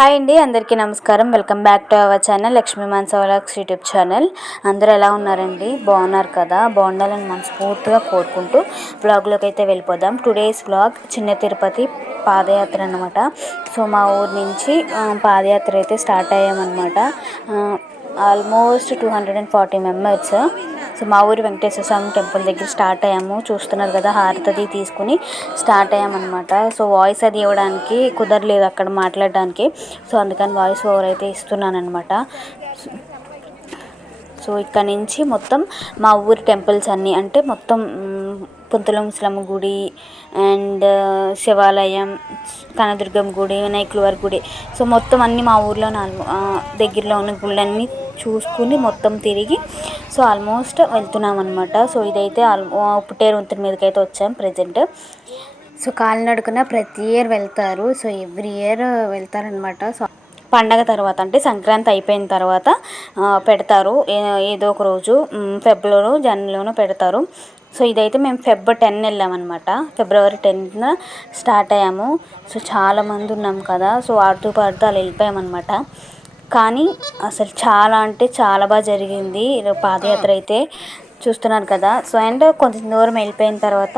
Hi అండి అందరికీ నమస్కారం. Welcome back to our channel Lakshmi మాన్సవలాక్స్ YouTube channel. అందరూ ఎలా ఉన్నారండి? బాగున్నారు కదా? బాగుండాలని మనస్ఫూర్తిగా కోరుకుంటూ వ్లాగ్లోకి అయితే వెళ్ళిపోదాం. టుడేస్ బ్లాగ్ చిన్న తిరుపతి పాదయాత్ర అనమాట సో మా ఊరు నుంచి పాదయాత్ర అయితే start అయ్యామన్నమాట. Almost two hundred and forty members. So మా ఊరి వెంకటేశ్వర స్వామి టెంపుల్ దగ్గర స్టార్ట్ అయ్యాము. చూస్తున్నారు కదా హారతది తీసుకుని స్టార్ట్ అయ్యామన్నమాట. సో వాయిస్ అది ఇవ్వడానికి కుదరలేదు అక్కడ మాట్లాడడానికి. సో అందుకని వాయిస్ ఓవర్ అయితే ఇస్తున్నాను అనమాట సో ఇక్కడ నుంచి మొత్తం మా ఊరి టెంపుల్స్ అన్నీ అంటే మొత్తం పుంతల ముసలమ్మ గుడి అండ్ శివాలయం కనదుర్గం గుడి వినాయకుల గుడి. సో మొత్తం అన్నీ మా ఊర్లో నాలుగు దగ్గరలో ఉన్న గుళ్ళన్నీ చూసుకుని మొత్తం తిరిగి సో ఆల్మోస్ట్ వెళ్తున్నాం అనమాట సో ఇదైతే ఆల్ పుట్టేరు వంతుని మీదకి అయితే వచ్చాం ప్రజెంట్. సో కాలినడకన ప్రతి ఇయర్ వెళ్తారు. సో ఎవ్రీ ఇయర్ వెళ్తారనమాట సో పండగ తర్వాత అంటే సంక్రాంతి అయిపోయిన తర్వాత పెడతారు. ఏదో ఒక రోజు మ్, జనవరిలోనూ పెడతారు. సో ఇదైతే మేము ఫెబ్ టెన్ వెళ్ళామన్నమాట. ఫిబ్రవరి టెన్త్న స్టార్ట్ అయ్యాము. సో చాలా మంది ఉన్నాం కదా సో ఆడుతూ పాడుతూ అలా వెళ్ళిపోయామన్నమాట. కానీ అసలు చాలా అంటే చాలా బాగా జరిగింది. పాదయాత్ర అయితే చూస్తున్నారు కదా. సో అండ్ కొంచెం దూరం వెళ్ళిపోయిన తర్వాత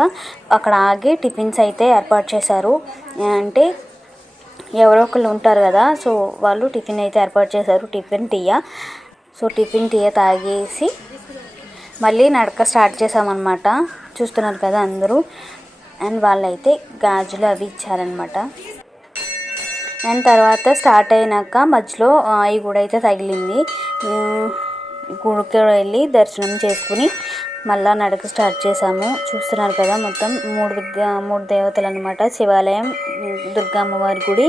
అక్కడ ఆగి టిఫిన్స్ అయితే ఏర్పాటు చేశారు. అంటే ఎవరో ఒకళ్ళు ఉంటారు కదా సో వాళ్ళు టిఫిన్ అయితే ఏర్పాటు చేశారు. టిఫిన్ టీయా? సో టిఫిన్ టీయా తాగేసి మళ్ళీ నడక స్టార్ట్ చేసామన్నమాట చూస్తున్నారు కదా అందరూ. అండ్ వాళ్ళైతే గాజులు అవి ఇచ్చారనమాట అండ్ తర్వాత స్టార్ట్ అయినాక మధ్యలో ఈ గుడి అయితే తగిలింది. గుడికి వెళ్ళి దర్శనం చేసుకుని మళ్ళా నడక స్టార్ట్ చేసాము చూస్తున్నారు కదా మొత్తం మూడు మూడు దేవతలు అనమాట శివాలయం దుర్గా అమ్మవారి గుడి.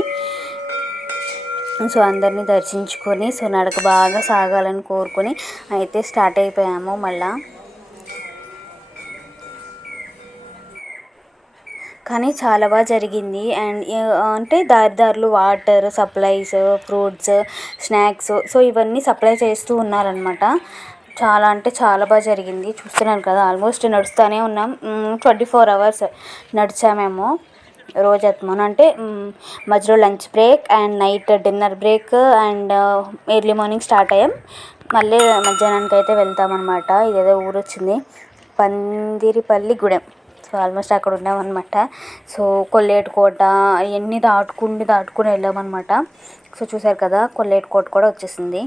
సో అందరినీ దర్శించుకొని సో నడక బాగా సాగాలని కోరుకొని అయితే స్టార్ట్ అయిపోయాము మళ్ళా. కానీ చాలా బాగా జరిగింది. అండ్ అంటే దారిదారులు water supplies fruits snacks so ఇవన్నీ సప్లై చేస్తూ ఉన్నారనమాట. చాలా అంటే చాలా బాగా జరిగింది. చూస్తున్నాను కదా ఆల్మోస్ట్ నడుస్తూనే ఉన్నాం. ట్వంటీ ఫోర్ అవర్స్ నడిచామేమో రోజు అంటే మధ్యలో lunch break and night dinner break and early morning start అయ్యాం. మళ్ళీ మధ్యాహ్నానికి అయితే వెళ్తామన్నమాట. ఇదేదో ఊరు వచ్చింది. పందిరిపల్లి గూడెం. సో ఆల్మోస్ట్ అక్కడ ఉన్నామన్నమాట. సో కొల్లేటి కోట అవన్నీ దాటుకుండి దాటుకుని వెళ్ళామన్నమాట. సో చూసారు కదా కొల్లేటి కోట కూడా వచ్చేసింది.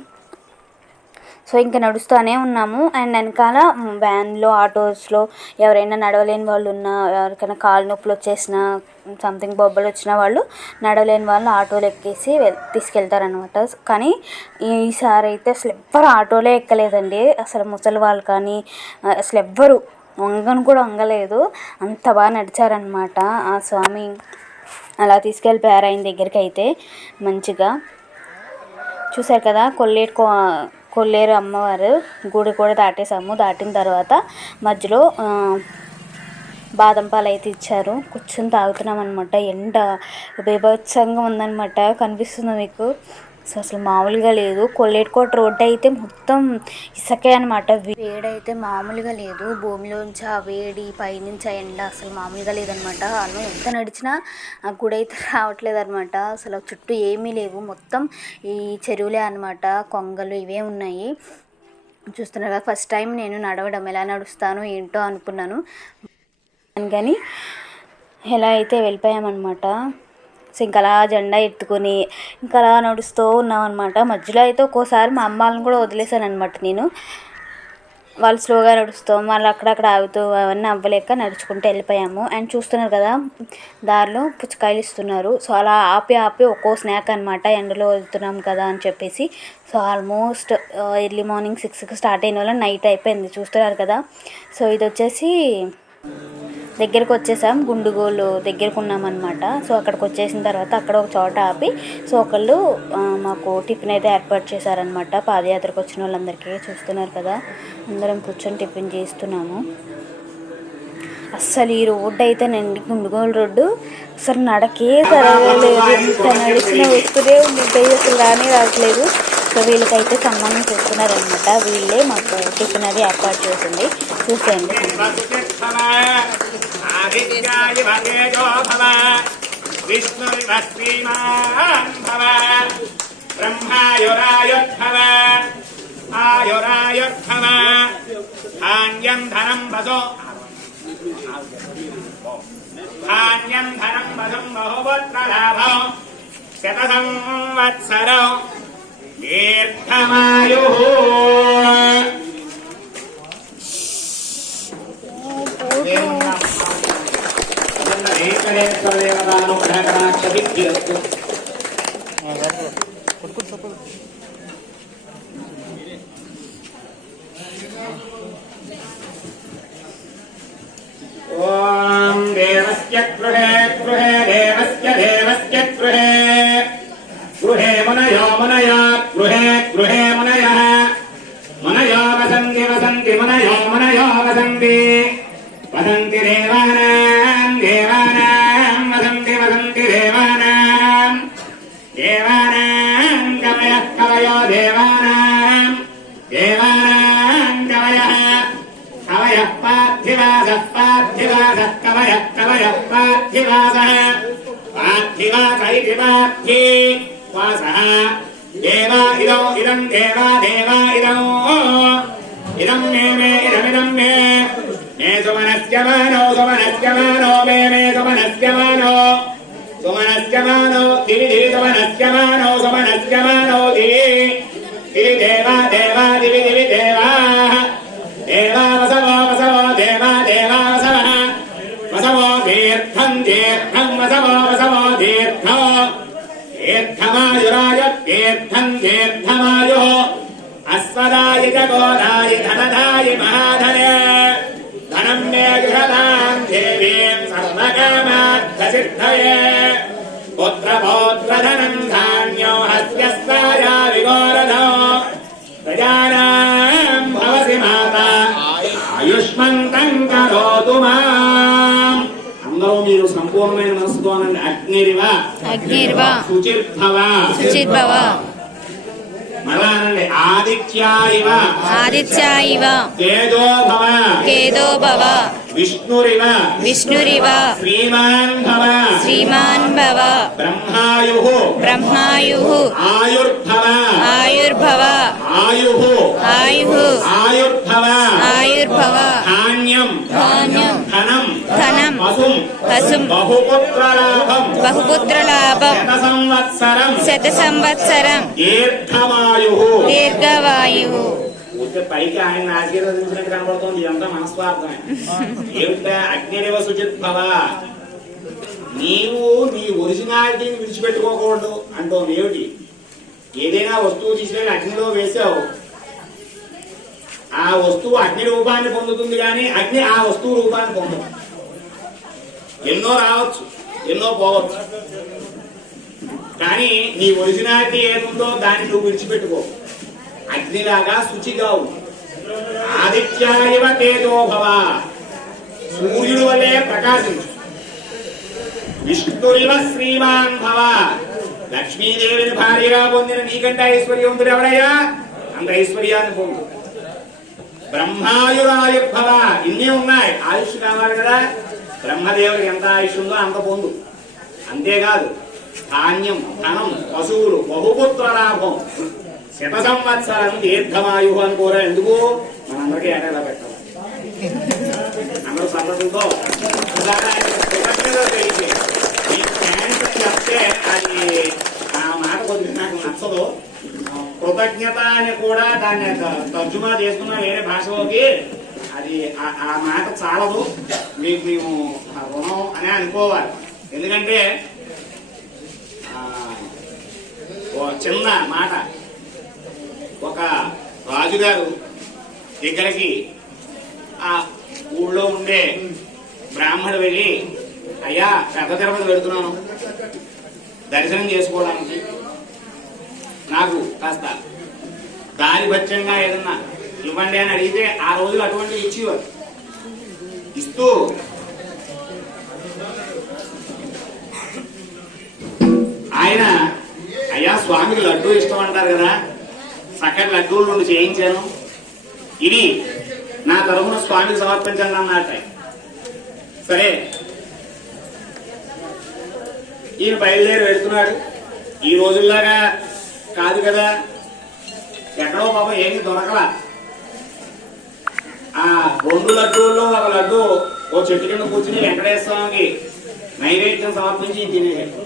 సో ఇంకా నడుస్తూనే ఉన్నాము. అండ్ వెనకాల వ్యాన్లో ఆటోస్లో ఎవరైనా నడవలేని వాళ్ళు ఉన్నా ఎవరికైనా కాలు నొప్పులు వచ్చేసినా సంథింగ్ బొబ్బలు వచ్చిన వాళ్ళు నడవలేని వాళ్ళు ఆటోలు ఎక్కేసి తీసుకెళ్తారనమాట కానీ ఈసారి అయితే అసలు ఎవ్వరు ఆటోలే ఎక్కలేదండి. అసలు ముసలి వాళ్ళు కానీ అసలు ఎవ్వరు వంగను కూడా వంగలేదు. అంత బాగా నడిచారనమాట ఆ స్వామి అలా తీసుకెళ్ళిపోయారు ఆయన దగ్గరికి అయితే మంచిగా. చూసారు కదా కొల్లేరు కో కొల్లేరు అమ్మవారు గుడి కూడా దాటేసాము దాటిన తర్వాత మధ్యలో బాదం పాలు అయితే ఇచ్చారు. కూర్చొని తాగుతున్నాం అనమాట ఎండ బీభత్సంగా ఉందన్నమాట. కనిపిస్తుంది మీకు? సో అసలు మామూలుగా లేదు. కొల్లేటికోట రోడ్డు అయితే మొత్తం ఇసకే అనమాట వేడైతే మామూలుగా లేదు. భూమిలోంచి ఆ వేడి పైనుంచి ఆ ఎండ అసలు మామూలుగా లేదనమాట అలా ఎంత నడిచినా ఆ గుడి అయితే రావట్లేదు అనమాట అసలు చుట్టూ ఏమీ లేవు. మొత్తం ఈ చెరువులే అనమాట కొంగలు ఇవే ఉన్నాయి. చూస్తున్నారా? కదా ఫస్ట్ టైం నేను నడవడం. ఎలా నడుస్తాను ఏంటో అనుకున్నాను. కానీ ఎలా అయితే వెళ్ళిపోయామన్నమాట. సో ఇంకా అలా జెండా ఎత్తుకొని ఇంకా అలా నడుస్తూ ఉన్నాం అనమాట మధ్యలో అయితే ఒక్కోసారి మా అమ్మ వాళ్ళని కూడా వదిలేసాను అనమాట నేను. వాళ్ళు స్లోగా నడుస్తాం వాళ్ళు అక్కడక్కడ ఆగుతూ అవన్నీ అవ్వలేక నడుచుకుంటూ వెళ్ళిపోయాము. అండ్ చూస్తున్నారు కదా దారిలో పుచ్చకాయలు ఇస్తున్నారు. సో అలా ఆపి ఆపి ఒక్కో స్నాక్ అనమాట ఎండలో వెళ్తున్నాం కదా అని చెప్పేసి. సో ఆల్మోస్ట్ ఎర్లీ మార్నింగ్ సిక్స్కి స్టార్ట్ అయిన వల్ల నైట్ అయిపోయింది. చూస్తున్నారు కదా. సో ఇది వచ్చేసి దగ్గరకు వచ్చేసాం గుండుగోలు దగ్గరకు ఉన్నామన్నమాట. సో అక్కడికి వచ్చేసిన తర్వాత అక్కడ ఒక చోట ఆపి సో ఒకళ్ళు మాకు టిఫిన్ అయితే ఏర్పాటు చేశారనమాట పాదయాత్రకు వచ్చిన వాళ్ళందరికీ చూస్తున్నారు కదా. అందరం కూర్చొని టిఫిన్ చేస్తున్నాము. అస్సలు ఈ రోడ్డు అయితేనండి గుండుగోలు రోడ్డు. అసలు నడకే తరగలేదు ఎంత నడిచినా వస్తూనే ఉంది. అసలు రానే రావట్లేదు. సో వీళ్ళకైతే సన్మానం చేస్తున్నారనమాట వీళ్ళే మాకు టిఫిన్ అది ఏర్పాటు చేసింది. చూసేయండి. బ్రహ్మాయురాయుర్భవ ఆయురాయుర్భవ ధాన్యం ధనం వసో ధాన్యం ధనం వసం బహుపుత్ర లాభం శత సంవత్సరం దీర్ఘమాయు. ఏకరేశ్వర దేవతానుగ్రహకరాక్ష సిద్ధిరస్తు ॐ पार्थिवासः पार्थिवास इति पार्थी वासः देवा इदौ इदं देवा देवा इदौ इदं मे मे इदमिदं मे मे सुमनस्य मानो सुमनस्य मानो मे मे सुमनस्य मानो सुमनस्य मानो दिवि दिवि सुमनस्य मानो सुमनस्य मानो दिवि दिवि యురాయ తీర్థం తీర్థమాయో అస్వదాయ జగోదాయ ధనదాయ మహాధనే ధనం మే గృహదాం దేవీం సర్వకామార్థసిద్ధయే పుత్రపౌత్రధనం ధాన్యో హస్యస్వాయా విగోరధో ప్రజానాం భవసి మాత ఆయుష్మంతం కరోతు మా మీరు సంపూర్ణమైన మనసుతో అనండి. అగ్నిరివ. అగ్నిర్వ. శుచిర్భవ శుచిర్భవ మరలా అనండి. ఆదిత్యా ఇవ ఆదిత్య ఇవ తేజో భవ. కేదో భవ. విష్ణురివ. విష్ణురివ. శ్రీమాన్ భవ. శ్రీమాన్ భవ. బ్రహ్మాయు. బ్రహ్మాయు. ఆయుర్భవ. ఆయుర్భవ. ఆయు. ఆయు. ఆయుర్భవ. ఆయుర్భవ. ధాన్యం. ధాన్యం. పశుం బహుపుత్రలాభం. బహుపుత్ర లాభం శత సంవత్సరం దీర్ఘవాయు పైకి ఆయన ఆశీర్వదించినట్టు కనబడుతోంది. ఇదంతా మనస్వార్థమే. ఏమిటా? అగ్నిదేవ సుచిత్భవ నీవు నీ ఒరిజినాలిటీని విడిచిపెట్టుకోకూడదు అంటోంది. ఏమిటి? ఏదైనా వస్తువు తీసుకెళ్ళి అగ్నిలో వేసావు ఆ వస్తువు అగ్ని రూపాన్ని పొందుతుంది కానీ అగ్ని ఆ వస్తువు రూపాన్ని పొందదు. ఎన్నో రావచ్చు ఎన్నో పోవచ్చు. కానీ నీ ఒరిజినాలిటీ ఏముందో దాన్ని నువ్వు విడిచిపెట్టుకో. అగ్నిలాగా శుచిగా ఆదిత్యాయవ తేజోభవ సూర్యుడు వలె ప్రకాశించు. విష్ణురివ శ్రీమాన్ భవ. లక్ష్మీదేవిని భార్యగా పొందిన నీకంటే ఐశ్వర్యవంతుడు ఎవరయ్యా అంత ఐశ్వర్యాన్ని పొందు బ్రహ్మాయురాయుర్భవ. ఇన్ని ఉన్నాయి. ఆయుష్ కావాలి కదా? బ్రహ్మదేవుడికి ఎంత ఆయుష్ ఉందో అంత పొందు. అంతేకాదు ధాన్యం ధనం పశువులు బహుపుత్ర లాభం శత సంవత్సరం దీర్ఘమాయు అని కోరా ఎందుకు? మనందరికీ ఏటేలా పెట్టాలి. అందరూ పద్ధతులతో చెప్తే అది ఆ మాట కొద్దిగా నాకు నచ్చదు. కృతజ్ఞత అని కూడా దాన్ని తర్జుమా చేసుకున్న వేరే భాషలోకి అది ఆ- ఆ మాట చాలదు. మీకు మేము ఆ రుణం అనే అనుకోవాలి. ఎందుకంటే ఓ చిన్న మాట. ఒక రాజుగారు దగ్గరికి ఆ ఊళ్ళో ఉండే బ్రాహ్మడు వెళ్ళి అయ్యా పెద్ద తిరుపతి వెళుతున్నాను. దర్శనం చేసుకోవడానికి నాకు కాస్త దారి భత్యంగా ఏదన్నా ఇవ్వండి అని అడిగితే ఆ రోజులు అటువంటి ఇచ్చేవారు. ఇస్తూ ఆయన అయ్యా స్వామికి లడ్డూ ఇష్టం అంటారు కదా సక్కటి లడ్డూలు రెండు చేయించాను. ఇది నా తరఫున స్వామికి సమర్పించండి అన్నట సరే ఈయన బయలుదేరి వెళ్తున్నాడు. ఈ రోజుల్లాగా కాదు కదా ఎక్కడో పాపం ఏమీ దొరకలా. ఆ రెండు లడ్డూల్లో ఒక లడ్డు ఓ చెట్టు కింద కూర్చుని వెంకటేశ్వర స్వామికి నైవేద్యం సమర్పించి తినేశాడు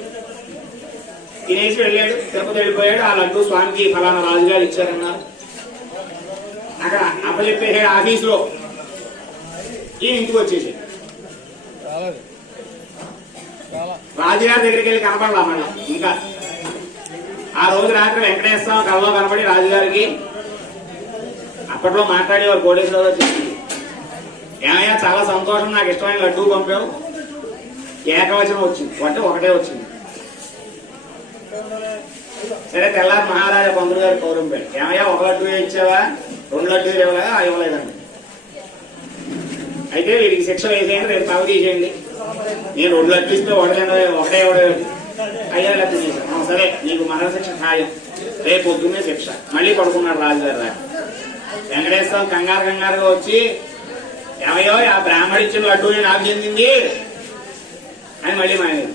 తినేసి వెళ్ళాడు తిరుపతి వెళ్ళిపోయాడు. ఆ లడ్డు స్వామికి ఫలానా రాజుగారు ఇచ్చారన్నారు. అక్కడ అప్పచెప్పేసాడు ఆఫీసులో ఈ ఇంటికి వచ్చేసి రాజుగారి దగ్గరికి వెళ్ళి కనపడలా మళ్ళీ. ఇంకా ఆ రోజు రాత్రి వెంకటేశ్వర స్వామి కళ్ళలో కనపడి రాజుగారికి అప్పట్లో మాట్లాడేవారు కోటేశ్వరరావు గారు ఏమయ్యా చాలా సంతోషం నాకు ఇష్టమైన లడ్డూ పంపావు. ఏకవచనం వచ్చింది. అంటే ఒకటే వచ్చింది. సరే తెల్లారి మహారాజా పంతులు గారు కౌరంపాడు ఏమయ్యా ఒక లడ్డూ ఇచ్చావా? రెండు లడ్డూలు ఇవ్వలేదా? ఇవ్వలేదండి. అయితే వీడికి శిక్ష వేసేయండి రేపు తవ తీసేయండి. నేను రెండు లడ్డూ ఇస్తే ఒకటే ఒకటే ఎవడే అయ్యా లడ్డు చేశాను సరే నీకు మరణశిక్ష ఖాయం. రేపు పొద్దున్నే శిక్ష. మళ్ళీ పడుకున్నాడు రాజుగారు వెంకటేశ్వరం కంగారు కంగారుగా వచ్చి ఏమయ్యో ఆ బ్రాహ్మడు ఇచ్చిన లడ్డు నాకు చెందింది అని మళ్ళీ మాయలేదు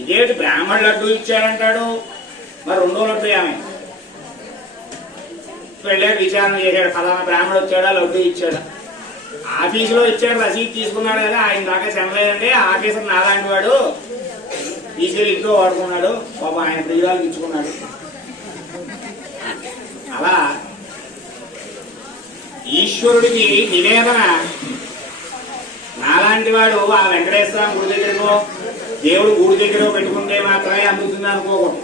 ఇదేంటి బ్రాహ్మణుడు లడ్డూ ఇచ్చాడంటాడు? మరి రెండో లడ్డు ఏమే? వెళ్ళాడు విచారణ చేశాడు. ఫలానా బ్రాహ్మణుడు వచ్చాడా లడ్డూ ఇచ్చాడా? ఆఫీసులో ఇచ్చాడు రసీదు తీసుకున్నాడు కదా ఆయన దాకా చెందలేదండి ఆఫీసర్ నాలాంటి వాడు. తీసుకెళ్ళి ఇంట్లో వాడుకున్నాడు. పాప ఆయన ప్రియురాలకు ఇచ్చుకున్నాడు. అలా ఈశ్వరుడికి నివేదన. నాలాంటి వాడు ఆ వెంకటేశ్వర గుడి దగ్గరకో దేవుడు గుడి దగ్గర పెట్టుకుంటే మాత్రమే అందుతుంది అనుకోకూడదు.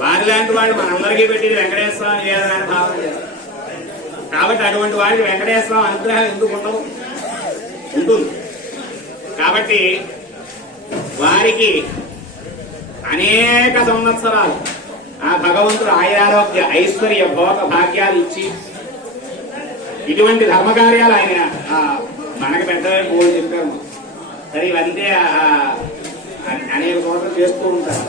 వారి లాంటి వాడు మనందరికీ పెట్టింది వెంకటేశ్వర నివేదన అని భావన చేస్తారు కాబట్టి అటువంటి వాడికి వెంకటేశ్వర అనుగ్రహం ఎందుకు ఉండవు ఉంటుంది. కాబట్టి వారికి అనేక సంవత్సరాలు ఆ భగవంతుడు ఆయారోగ్య ఐశ్వర్య భోగ భాగ్యాలు ఇచ్చి ఇటువంటి ధర్మకార్యాలు ఆయన ఆ, మనకు పెద్దవే పోలు చెప్పాము. సరే ఇవంతే అనేక చోట్ల చేస్తూ ఉంటారు.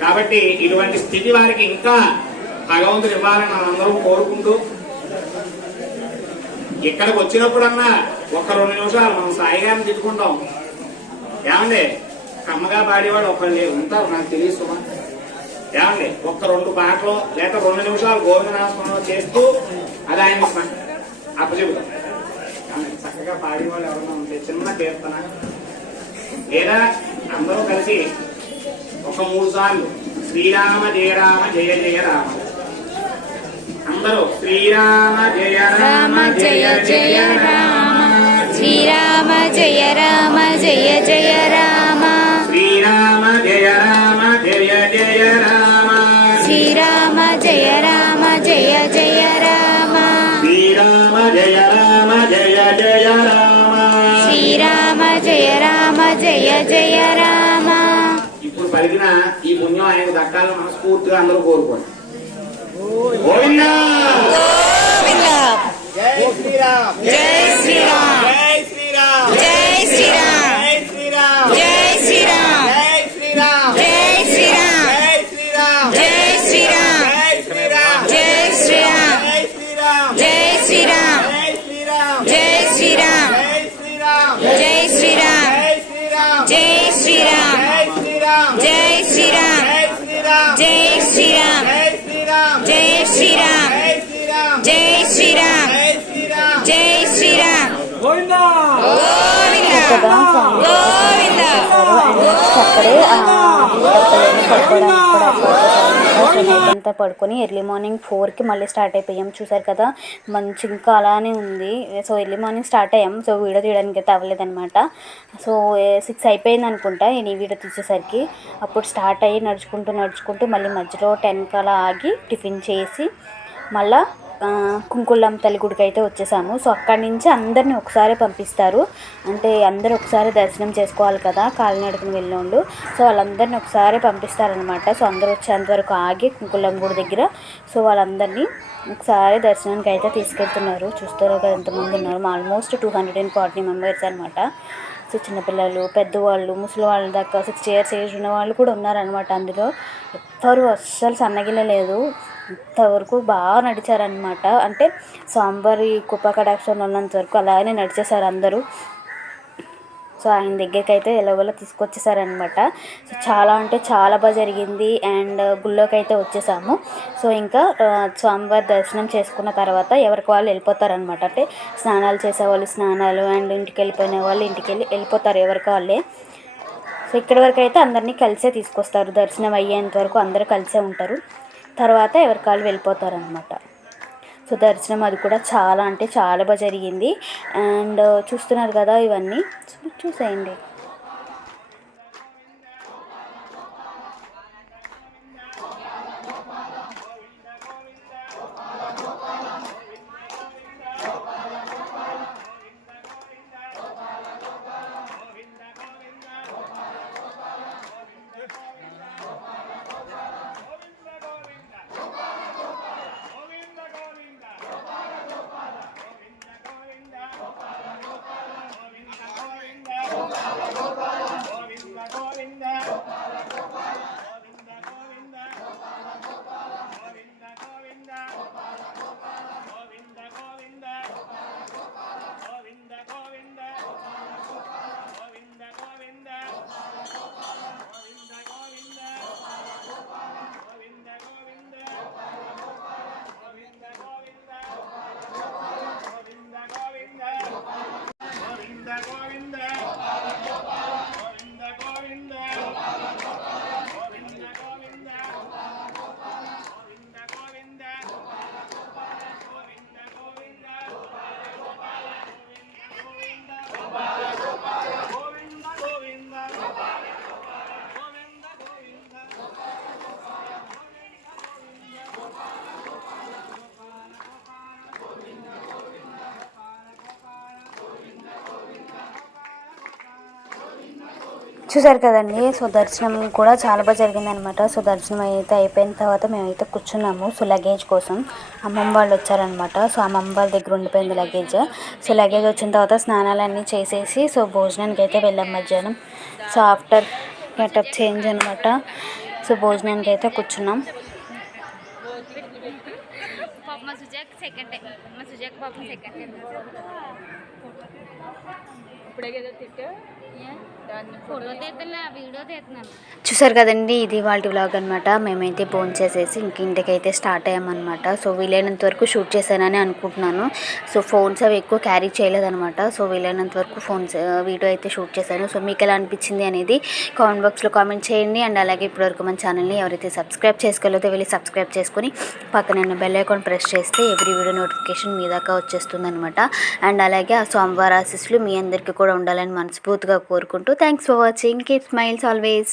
కాబట్టి ఇటువంటి స్థితి వారికి ఇంకా భగవంతుడు ఇవ్వాలని మనందరం కోరుకుంటూ ఇక్కడికి వచ్చినప్పుడన్నా ఒక్క రెండు నిమిషాలు మనం సాయిగారిని తిట్టుకుంటాం. ఏమండి కమ్మగా పాడేవాడు ఒకళ్ళు ఉంటారు నాకు తెలియదు ఏమండి ఒక్క రెండు పాటలు లేక రెండు నిమిషాలు గోవిందనామస్మరణ చేస్తూ అది ఆయన అప్పచెబుతాం? చక్కగా పాడేవాళ్ళు ఎవరైనా ఉంటే చిన్న కీర్తన. లేదా అందరూ కలిసి ఒక మూడు సార్లు శ్రీరామ జయ రామ జయ జయ రామ. అందరూ శ్రీరామ జయ రామ జయ జయ రామ. శ్రీరామ జయ ఈ పుణ్యం ఆయనకు దక్కాలని మనస్ఫూర్తిగా అందరూ కోరుకోండి. గోవిందా! జై శ్రీరామ్! జై శ్రీరామ్! జై శ్రీరామ్! జై శ్రీరామ్! జై కదా అక్కడే ఆ, పడుకోవడానికి కూడా నైట్ అంతా పడుకొని ఎర్లీ మార్నింగ్ ఫోర్కి మళ్ళీ స్టార్ట్ అయిపోయాం. చూసారు కదా మంచి ఇంకా అలానే ఉంది. సో ఎర్లీ మార్నింగ్ స్టార్ట్ అయ్యాం. సో వీడియో తీయడానికి అయితే అవ్వలేదన్నమాట సో సిక్స్ అయిపోయింది అనుకుంటా. నేను ఈ వీడియో తీసేసరికి అప్పుడు స్టార్ట్ అయ్యి నడుచుకుంటూ నడుచుకుంటూ మళ్ళీ మధ్యలో టెన్కి అలా ఆగి టిఫిన్ చేసి మళ్ళీ కుంకుళ్ళమ్మ తల్లి గుడికి అయితే వచ్చేసాము. సో అక్కడి నుంచి అందరిని ఒకసారి పంపిస్తారు. అంటే అందరూ ఒకసారి దర్శనం చేసుకోవాలి కదా కాలినడకన వెళ్ళినోళ్ళు. సో వాళ్ళందరిని ఒకసారి పంపిస్తారనమాట సో అందరూ వచ్చేంత వరకు ఆగి కుంకుళ్ళమ్మ గుడి దగ్గర. సో వాళ్ళందరినీ ఒకసారి దర్శనానికి అయితే తీసుకెళ్తున్నారు. చూస్తారు కదా ఎంతమంది ఉన్నారు. Almost two hundred and forty members అనమాట సో చిన్నపిల్లలు పెద్దవాళ్ళు ముసలి వాళ్ళ దాకా సిక్స్ ఇయర్స్ ఏజ్ ఉన్న వాళ్ళు కూడా ఉన్నారనమాట అందులో. ఎవ్వరు అస్సలు సన్నగిల్లలేదు. అంతవరకు బాగా నడిచారనమాట అంటే స్వామివారి కృపా ఉన్నంత వరకు అలానే నడిచేశారు అందరూ. సో ఆయన దగ్గరికి అయితే ఎలాగోలా తీసుకొచ్చేసారనమాట సో చాలా అంటే చాలా బాగా జరిగింది అండ్ గుళ్ళోకి అయితే వచ్చేసాము. సో ఇంకా స్వామివారి దర్శనం చేసుకున్న తర్వాత ఎవరికి వాళ్ళు వెళ్ళిపోతారనమాట అంటే స్నానాలు చేసేవాళ్ళు స్నానాలు అండ్ ఇంటికి వెళ్ళిపోయిన వాళ్ళు ఇంటికి వెళ్ళి వెళ్ళిపోతారు ఎవరికి వాళ్ళే. సో ఇక్కడి వరకు అయితే అందరినీ కలిసే తీసుకొస్తారు. దర్శనం అయ్యేంత వరకు అందరూ కలిసే ఉంటారు. తర్వాత ఎవరి కాళ్ళు వెళ్ళిపోతారనమాట సో దర్శనం అది కూడా చాలా అంటే చాలా బాగా జరిగింది. అండ్ చూస్తున్నారు కదా ఇవన్నీ. చూసేయండి. చూసారు కదండి సో దర్శనం కూడా చాలా బాగా జరిగింది అనమాట సో దర్శనం అయితే అయిపోయిన తర్వాత మేమైతే కూర్చున్నాము సో లగేజ్ కోసం. అమ్మమ్మ వాళ్ళు వచ్చారనమాట సో అమ్మమ్మ వాళ్ళ దగ్గర ఉండిపోయింది లగేజ్ సో లగేజ్ వచ్చిన తర్వాత స్నానాలన్నీ చేసేసి సో భోజనానికి అయితే వెళ్ళాం మధ్యాహ్నం. సో ఆఫ్టర్ గెటప్ చేంజ్ అనమాట సో భోజనానికి అయితే కూర్చున్నాం. సెకండ్ సెకండ్ ఇప్పుడే కదా తిట్టా? దాన్ని ఫోటో తీస్తున్నా వీడియో తీస్తున్నాను. చూసారు కదండి ఇది వాళ్ళ వ్లాగ్ అనమాట మేమైతే ఫోన్ చేసేసి ఇంక ఇంటికైతే స్టార్ట్ అయ్యామన్నమాట. సో వీలైనంత వరకు షూట్ చేశానని అనుకుంటున్నాను. సో ఫోన్స్ అవి ఎక్కువ క్యారీ చేయలేదన్నమాట. సో వీలైనంత వరకు ఫోన్స్ వీడియో అయితే షూట్ చేశాను. సో మీకు ఎలా అనిపించింది అనేది కామెంట్ బాక్స్లో కామెంట్ చేయండి. అండ్ అలాగే ఇప్పటివరకు మన ఛానల్ని ఎవరైతే సబ్స్క్రైబ్ చేసుకోలేదో వెళ్ళి సబ్స్క్రైబ్ చేసుకొని పక్కన బెల్ ఐకాన్ ప్రెస్ చేస్తే ఎవ్రీ వీడియో నోటిఫికేషన్ మీ దాకా వచ్చేస్తుంది అనమాట అండ్ అలాగే ఆ సోమవార ఆశీస్సులు మీ అందరికీ కూడా ఉండాలని మనస్ఫూర్తిగా కోరుకుంటూ thanks for watching. Keep smiles always